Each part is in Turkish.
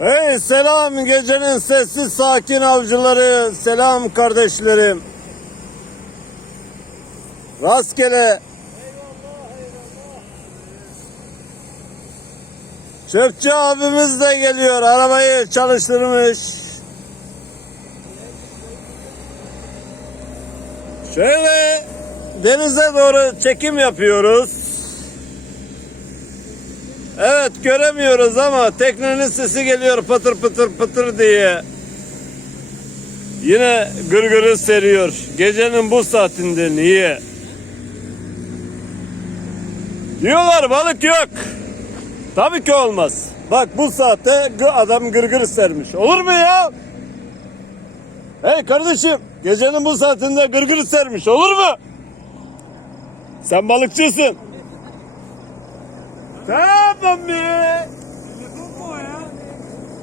Hey selam gecenin sessiz sakin avcıları, selam kardeşlerim. Rastgele. Çöpçü abimiz de geliyor, arabayı çalıştırmış. Şöyle denize doğru çekim yapıyoruz. Evet göremiyoruz ama teknenin sesi geliyor patır patır patır diye. Yine gırgırı seriyor. Gecenin bu saatinde niye? Diyorlar balık yok. Tabii ki olmaz. Bak bu saatte adam gırgır sermiş. Olur mu ya? Hey kardeşim gecenin bu saatinde gırgır sermiş olur mu? Sen balıkçısın. Tamam mı?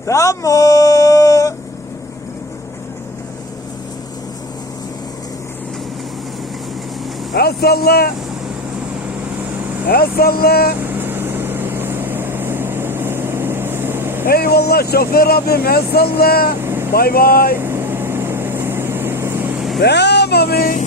Tamam. El salla. El salla. Eyvallah şoför abim el salla. Bay bay. Tamam abi.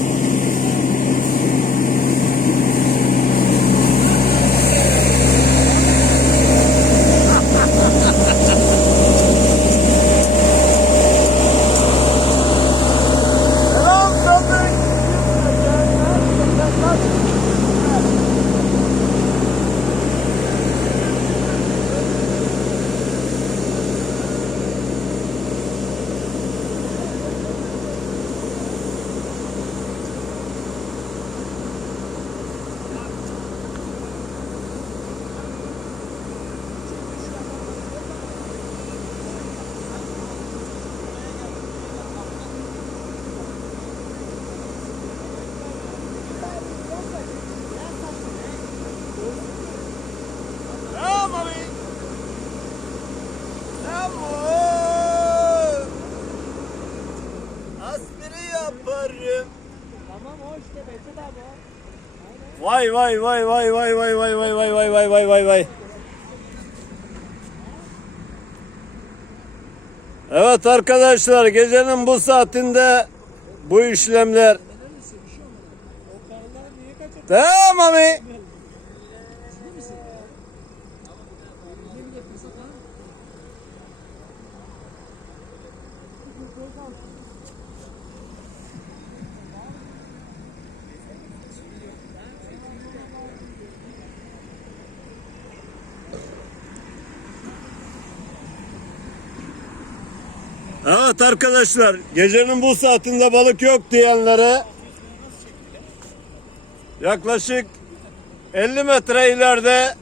Vay vay vay vay vay vay vay vay vay vay vay vay vay vay. Evet arkadaşlar gecenin bu saatinde bu işlemler tamam abi. Evet arkadaşlar gecenin bu saatinde balık yok diyenlere yaklaşık 50 metre ileride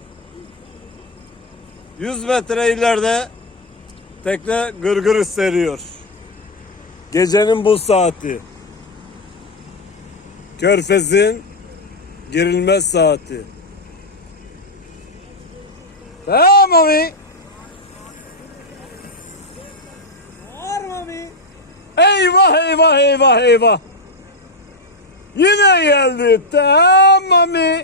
100 metre ileride tekne gırgır seriyor. Gecenin bu saati. Körfez'in girilmez saati. Tamam abi. Var mı abi? Eyvah eyvah eyvah. Yine geldi. Tamam mı?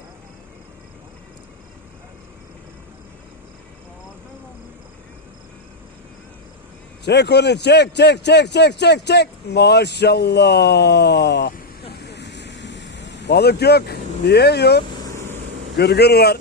Çek onu çek çek çek çek çek çek. Maşallah. Balık yok. Niye yok? Gırgır var.